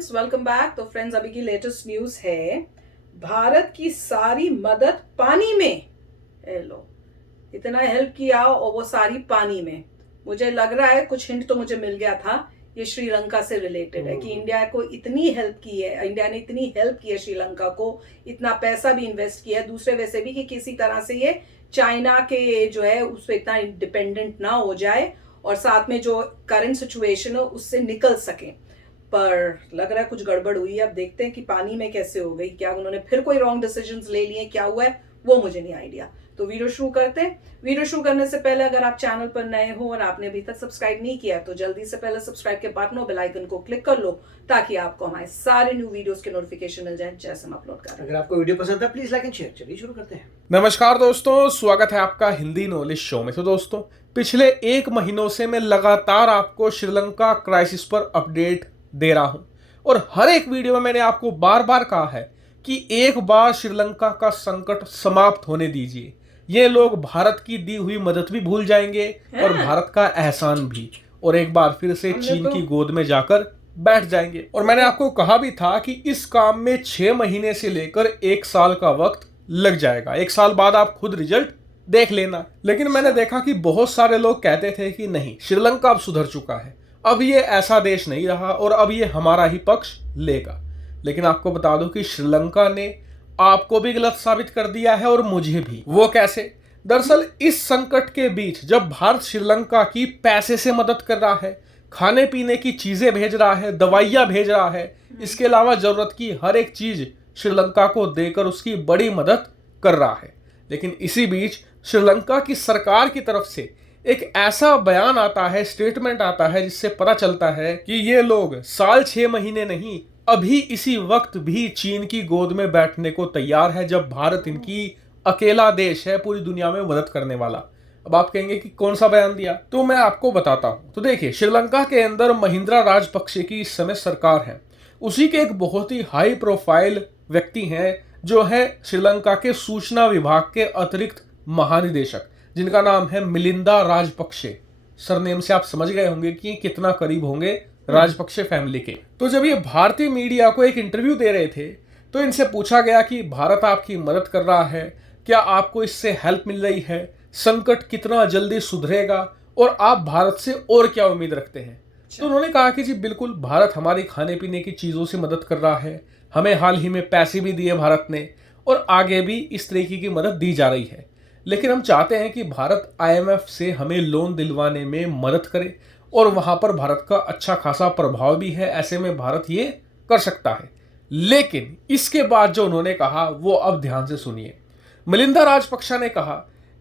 Friends, welcome back. तो friends, अभी की लेटेस्ट न्यूज है, भारत की सारी मदद पानी में। लो, इतना हेल्प किया और वो सारी पानी में। मुझे लग रहा है कुछ हिंट तो मुझे मिल गया था, ये श्रीलंका से रिलेटेड है कि इंडिया को इतनी हेल्प की है, इंडिया ने इतनी हेल्प की है श्रीलंका को, इतना पैसा भी इन्वेस्ट किया है दूसरे वैसे भी कि किसी तरह से ये चाइना के जो है उस पर इतना डिपेंडेंट ना हो जाए और साथ में जो करंट सिचुएशन है उससे निकल सके। पर लग रहा है कुछ गड़बड़ हुई है। अब देखते हैं कि पानी में कैसे हो गई, क्या उन्होंने फिर कोई रॉन्ग डिसीजंस ले लिए, क्या हुआ है वो मुझे नहीं आइडिया। तो वीडियो शुरू करते हैं। वीडियो शुरू करने से पहले अगर आप चैनल पर नए हो और आपने अभी तक सब्सक्राइब नहीं किया तो जल्दी से पहले सब्सक्राइब के बटन और बेल आइकन को क्लिक कर लो ताकि आपको हमारे सारे न्यू वीडियोस के नोटिफिकेशन मिल जाए जैसे हम अपलोड करें। अगर आपको वीडियो पसंद है प्लीज लाइक एंड शेयर। चलिए शुरू करते हैं। नमस्कार दोस्तों, स्वागत है आपका हिंदी नॉलेज शो में। तो दोस्तों, पिछले 1 महीनों से मैं लगातार आपको श्रीलंका क्राइसिस पर अपडेट दे रहा हूं और हर एक वीडियो में मैंने आपको बार बार कहा है कि एक बार श्रीलंका का संकट समाप्त होने दीजिए। ये लोग भारत की दी हुई मदद भी भूल जाएंगे और भारत का एहसान भी, और एक बार फिर से चीन की गोद में जाकर बैठ जाएंगे। और मैंने आपको कहा भी था कि इस काम में 6 महीने से लेकर 1 साल का वक्त लग जाएगा। 1 साल बाद आप खुद रिजल्ट देख लेना। लेकिन मैंने देखा कि बहुत सारे लोग कहते थे कि नहीं, श्रीलंका अब सुधर चुका है, अब ये ऐसा देश नहीं रहा और अब ये हमारा ही पक्ष लेगा। लेकिन आपको बता दूं कि श्रीलंका ने आपको भी गलत साबित कर दिया है और मुझे भी। वो कैसे? दरअसल इस संकट के बीच जब भारत श्रीलंका की पैसे से मदद कर रहा है, खाने पीने की चीजें भेज रहा है, दवाइयां भेज रहा है, इसके अलावा जरूरत की हर एक चीज श्रीलंका को देकर उसकी बड़ी मदद कर रहा है, लेकिन इसी बीच श्रीलंका की सरकार की तरफ से एक ऐसा बयान आता है, स्टेटमेंट आता है, जिससे पता चलता है कि ये लोग साल 6 महीने नहीं, अभी इसी वक्त भी चीन की गोद में बैठने को तैयार है, जब भारत इनकी अकेला देश है पूरी दुनिया में मदद करने वाला। अब आप कहेंगे कि कौन सा बयान दिया, तो मैं आपको बताता हूं। तो देखिए, श्रीलंका के अंदर महिंद्रा राजपक्षे की इस समय सरकार है, उसी के एक बहुत ही हाई प्रोफाइल व्यक्ति हैं जो है श्रीलंका के सूचना विभाग के अतिरिक्त महानिदेशक, जिनका नाम है मिलिंदा राजपक्षे। सरनेम से आप समझ गए होंगे कि कितना करीब होंगे राजपक्षे फैमिली के। तो जब ये भारतीय मीडिया को एक इंटरव्यू दे रहे थे तो इनसे पूछा गया कि भारत आपकी मदद कर रहा है, क्या आपको इससे हेल्प मिल रही है, संकट कितना जल्दी सुधरेगा और आप भारत से और क्या उम्मीद रखते हैं। तो उन्होंने कहा कि जी बिल्कुल, भारत हमारी खाने पीने की चीज़ों से मदद कर रहा है, हमें हाल ही में पैसे भी दिए भारत ने और आगे भी इस तरीके की मदद दी जा रही है। लेकिन हम चाहते हैं कि भारत IMF से हमें लोन दिलवाने में मदद करे और वहाँ पर भारत का अच्छा खासा प्रभाव भी है, ऐसे में भारत ये कर सकता है। लेकिन इसके बाद जो उन्होंने कहा वो अब ध्यान से सुनिए। मिलिंदा राजपक्षा ने कहा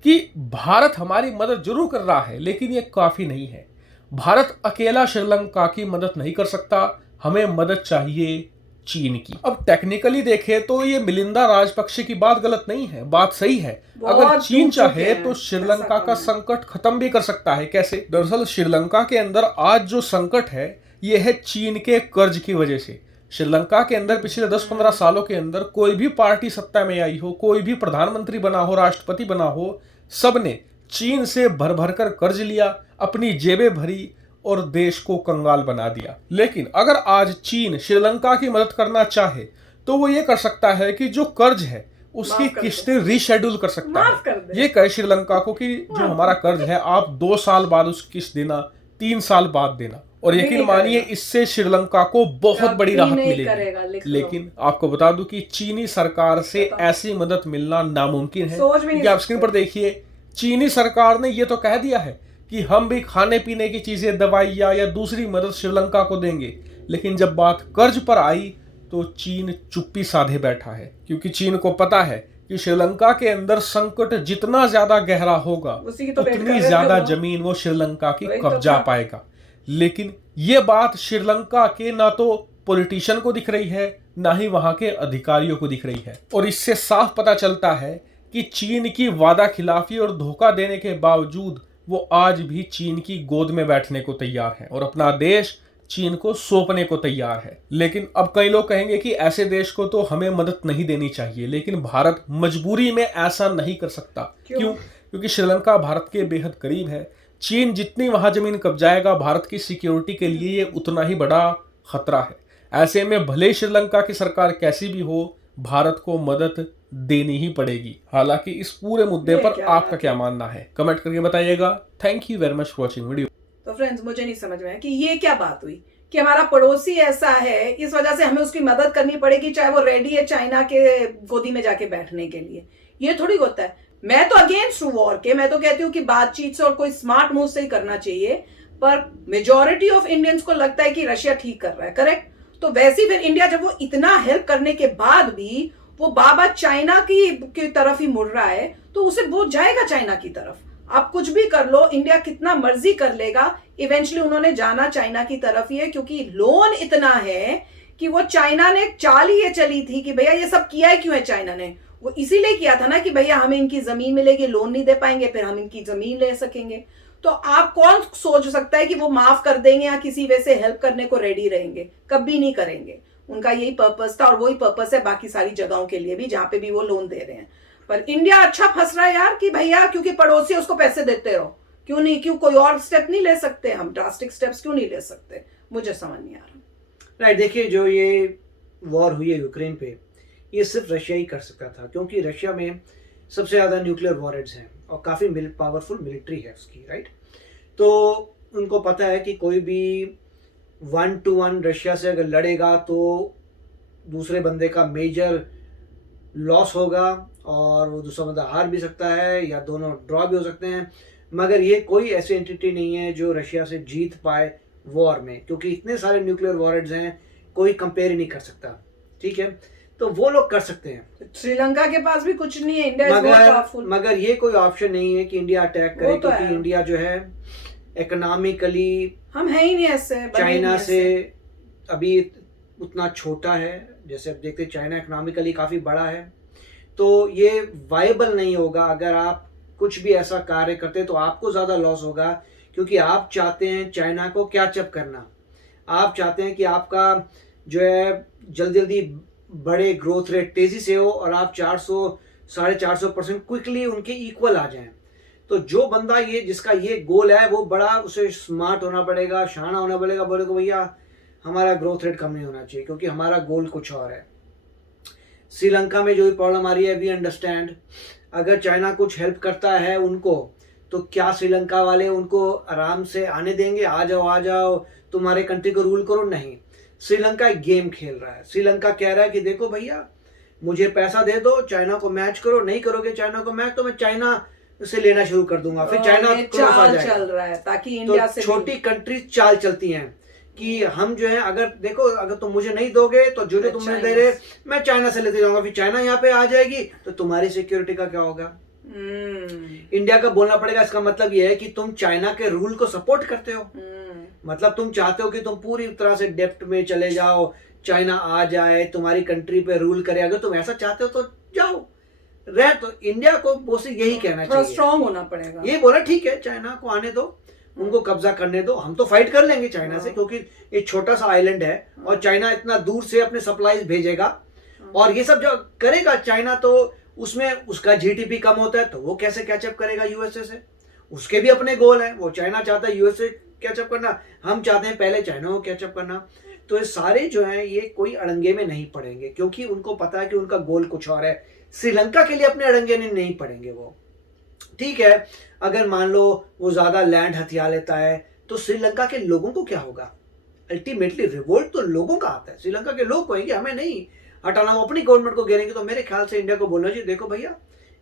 कि भारत हमारी मदद जरूर कर रहा है लेकिन ये काफ़ी नहीं है। भारत अकेला श्रीलंका की मदद नहीं कर सकता, हमें मदद चाहिए चीन की। अब टेक्निकली देखें तो ये मिलिंदा राजपक्षे की बात गलत नहीं है, बात सही है। अगर चीन चाहे तो श्रीलंका का संकट खत्म भी कर सकता है। कैसे? दरअसल श्रीलंका के अंदर आज जो संकट है ये है चीन के कर्ज की वजह से। श्रीलंका के अंदर पिछले 10-15 सालों के अंदर कोई भी पार्टी सत्ता में आई हो, कोई भी प्रधानमंत्री बना हो, राष्ट्रपति बना हो, सबने चीन से भर भर कर कर्ज लिया, अपनी जेबें भरी और देश को कंगाल बना दिया। लेकिन अगर आज चीन श्रीलंका की मदद करना चाहे तो वो ये कर सकता है कि जो कर्ज है उसकी किस्तें रीशेड्यूल कर सकता है। ये कहे श्रीलंका को कि जो हमारा कर्ज है आप 2 साल बाद उसकी किस्त देना, 3 साल बाद देना, और यकीन मानिए इससे श्रीलंका को बहुत बड़ी राहत मिलेगी। लेकिन आपको बता दूं कि चीनी सरकार से ऐसी मदद मिलना नामुमकिन है, क्योंकि आप स्क्रीन पर देखिए, चीनी सरकार ने ये तो कह दिया है कि हम भी खाने पीने की चीजें, दवाइयाँ या दूसरी मदद श्रीलंका को देंगे, लेकिन जब बात कर्ज पर आई तो चीन चुप्पी साधे बैठा है, क्योंकि चीन को पता है कि श्रीलंका के अंदर संकट जितना ज्यादा गहरा होगा उतनी ज्यादा जमीन वो श्रीलंका की कब्जा पाएगा। लेकिन ये बात श्रीलंका के ना तो पॉलिटिशियन को दिख रही है ना ही वहां के अधिकारियों को दिख रही है, और इससे साफ पता चलता है कि चीन की वादा खिलाफी और धोखा देने के बावजूद वो आज भी चीन की गोद में बैठने को तैयार है और अपना देश चीन को सौंपने को तैयार है। लेकिन अब कई लोग कहेंगे कि ऐसे देश को तो हमें मदद नहीं देनी चाहिए, लेकिन भारत मजबूरी में ऐसा नहीं कर सकता। क्यों? क्योंकि श्रीलंका भारत के बेहद करीब है। चीन जितनी वहां जमीन कब्जाएगा भारत की सिक्योरिटी के लिए ये उतना ही बड़ा खतरा है। ऐसे में भले ही श्रीलंका की सरकार कैसी भी हो, भारत को मदद देनी ही पड़ेगी। हालांकि इस पूरे मुद्दे पर आपका क्या मानना है, कमेंट करके बताइएगा। Thank you very much for watching video. तो फ्रेंड्स, मुझे नहीं समझ में आया कि ये क्या बात हुई कि हमारा पड़ोसी ऐसा है, इस वजह से हमें उसकी मदद करनी पड़ेगी, चाहे वो रेडी है चाइना के गोदी में जाके बैठने के लिए। ये थोड़ी होता है। मैं तो अगेंस्ट हूँ वॉर के। मैं तो कहती हूँ कि बातचीत से और कोई स्मार्ट मूव से ही करना चाहिए, पर मेजॉरिटी ऑफ इंडियंस को लगता है कि रशिया ठीक कर रहा है, करेक्ट? तो वैसे ही फिर इंडिया जब वो इतना हेल्प करने के बाद भी वो बाबा चाइना की तरफ ही मुड़ रहा है, तो उसे वो जाएगा चाइना की तरफ। आप कुछ भी कर लो, इंडिया कितना मर्जी कर लेगा, इवेंचुअली उन्होंने जाना चाइना की तरफ ही है, क्योंकि लोन इतना है कि वो चाइना ने चाल ही ये चली थी कि भैया ये सब किया है क्यों है चाइना ने? वो इसीलिए किया था ना कि भैया हमें इनकी जमीन मिलेगी, लोन नहीं दे पाएंगे, फिर हम इनकी जमीन ले सकेंगे। तो आप कौन सोच सकता है कि वो माफ कर देंगे या किसी वे से हेल्प करने को रेडी रहेंगे? कभी नहीं करेंगे। उनका यही पर्पस था और वही पर्पस है बाकी सारी जगहों के लिए भी जहां पे भी वो लोन दे रहे हैं। पर इंडिया अच्छा फंस रहा है यार कि भैया क्योंकि पड़ोसी उसको पैसे देते रहो, क्यों नहीं, क्यों कोई और स्टेप नहीं ले सकते? हम ड्रास्टिक स्टेप्स क्यों नहीं ले सकते? मुझे समझ नहीं आ रहा। राइट, देखिए जो ये वॉर हुई है यूक्रेन पे, ये सिर्फ रशिया ही कर सकता था, क्योंकि रशिया में सबसे ज़्यादा न्यूक्लियर वॉरहेड्स हैं और काफ़ी पावरफुल मिलिट्री है उसकी, राइट? तो उनको पता है कि कोई भी 1-1 रशिया से अगर लड़ेगा तो दूसरे बंदे का मेजर लॉस होगा और वो दूसरा बंदा हार भी सकता है या दोनों ड्रॉ भी हो सकते हैं। मगर ये कोई ऐसी एंटिटी नहीं है जो रशिया से जीत पाए वॉर में, क्योंकि इतने सारे न्यूक्लियर वॉरहेड्स हैं, कोई कंपेयर ही नहीं कर सकता, ठीक है? तो वो लोग कर सकते हैं। श्रीलंका के पास भी कुछ नहीं है, इंडिया इज मोर पावरफुल। मगर ये कोई ऑप्शन नहीं है कि इंडिया अटैक करे, क्योंकि इंडिया जो है इकोनॉमिकली हम है ही नहीं ऐसे, चाइना से अभी उतना छोटा है। जैसे अब देखते हैं चाइना इकोनॉमिकली काफ़ी बड़ा है, तो ये वायबल नहीं होगा। अगर आप कुछ भी ऐसा कार्य करते हैं तो आपको ज़्यादा लॉस होगा, क्योंकि आप चाहते हैं चाइना को कैच अप करना। आप चाहते हैं कि आपका जो है जल्दी जल्दी बड़े ग्रोथ रेट तेज़ी से हो और आप 400-450% क्विकली उनके इक्वल आ जाएं। तो जो बंदा ये जिसका ये गोल है वो बड़ा उसे स्मार्ट होना पड़ेगा, शाना होना पड़ेगा, बोले को भैया हमारा ग्रोथ रेट कम नहीं होना चाहिए क्योंकि हमारा गोल कुछ और है। श्रीलंका में जो भी प्रॉब्लम आ रही है वी अंडरस्टैंड। अगर चाइना कुछ हेल्प करता है उनको, तो क्या श्रीलंका वाले उनको आराम से आने देंगे? आ जाओ तुम्हारे कंट्री को रूल करो? नहीं। श्रीलंका एक गेम खेल रहा है। श्रीलंका कह रहा है कि देखो भैया मुझे पैसा दे दो, चाइना को मैच करो, नहीं करोगे चाइना को मैच तो मैं चाइना से लेना शुरू कर दूंगा, फिर चाइना चाल चल रहा है ताकि इंडिया से छोटी कंट्रीज चाल चलती हैं कि हम जो है अगर देखो अगर तुम मुझे नहीं दोगे तो जो तुम मुझे दे रहे मैं चाइना से लेते जाऊंगा, फिर चाइना यहाँ पे आ जाएगी तो तुम्हारी सिक्योरिटी का क्या होगा? इंडिया का बोलना पड़ेगा। इसका मतलब यह है कि तुम चाइना के रूल को सपोर्ट करते हो, मतलब तुम चाहते हो कि तुम पूरी तरह से डेप्ट में चले जाओ, चाइना आ जाए तुम्हारी कंट्री पे रूल करे। अगर तुम ऐसा चाहते हो तो जाओ रह। तो इंडिया को बोसे यही कहना चाहिए, स्ट्रांग होना पड़ेगा। ये बोला ठीक है चाइना को आने दो, उनको कब्जा करने दो, हम तो फाइट कर लेंगे चाइना से, क्योंकि एक छोटा सा आइलैंड है और चाइना इतना दूर से अपने सप्लाईज भेजेगा और ये सब जो करेगा चाइना, तो उसमें उसका जीडीपी कम होता है तो वो कैसे कैचअप करेगा यूएसए से? उसके भी अपने गोल है। वो चाइना चाहता है यूएसए कैचअप करना, हम चाहते हैं पहले चाइना को कैचअप करना। तो ये सारे जो हैं ये कोई अड़ंगे में नहीं पड़ेंगे, क्योंकि उनको पता है कि उनका गोल कुछ और है। श्रीलंका के लिए अपने अड़ंगे में नहीं पड़ेंगे वो। ठीक है, अगर मान लो वो ज्यादा लैंड हथिया लेता है तो श्रीलंका के लोगों को क्या होगा? अल्टीमेटली रिवोल्ट तो लोगों का आता है। श्रीलंका के लोग कहेंगे हमें नहीं हटाना, वो अपनी गवर्नमेंट को घेरेंगे। तो मेरे ख्याल से इंडिया को बोलना चाहिए देखो भैया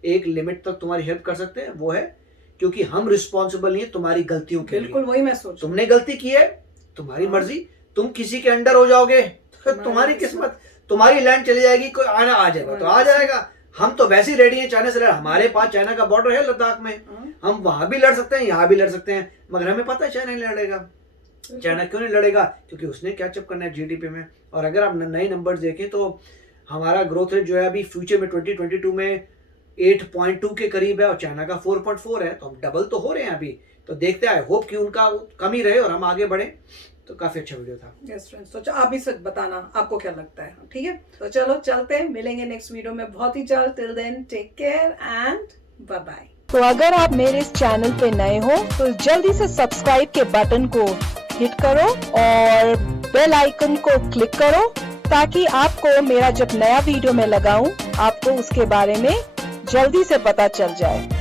एक लिमिट तक तुम्हारी हेल्प कर सकते हैं, वो है क्योंकि हम रिस्पॉन्सिबल नहीं है तुम्हारी गलतियों के लिए। बिल्कुल वही मैं सोच, तुमने गलती की है, तुम्हारी मर्जी, तुम किसी के अंडर हो जाओगे तो तुम्हारी किस्मत, तुम्हारी लैंड चली जाएगी, कोई आना आ जाएगा तो आ जाएगा। हम तो वैसे ही रेडी हैं चाइना से लड़, हमारे पास चाइना का बॉर्डर है लद्दाख में, हम वहां भी लड़ सकते हैं यहाँ भी लड़ सकते हैं, मगर हमें पता है चाइना नहीं लड़ेगा। चाइना क्यों नहीं लड़ेगा? क्योंकि उसने कैचअप करना है जीडीपी में। और अगर आप नए नंबर्स देखें तो हमारा ग्रोथ रेट जो है अभी फ्यूचर में 2022 में 8.2 के करीब है और चाइना का 4.4 है, तो हम डबल तो हो रहे हैं अभी। तो देखते हैं, होप कि उनका कम ही रहे और हम आगे बढ़े। तो काफी अच्छा वीडियो था। यस फ्रेंड्स, तो आप भी सच बताना आपको क्या लगता है। ठीक है, तो चलो चलते हैं, मिलेंगे नेक्स्ट वीडियो में बहुत ही जल्द। Till then take care and bye bye. तो अगर आप मेरे इस चैनल पे नए हो तो जल्दी से सब्सक्राइब के बटन को हिट करो और बेल आइकन को क्लिक करो ताकि आपको मेरा जब नया वीडियो मैं लगाऊं आपको उसके बारे में जल्दी से पता चल जाए।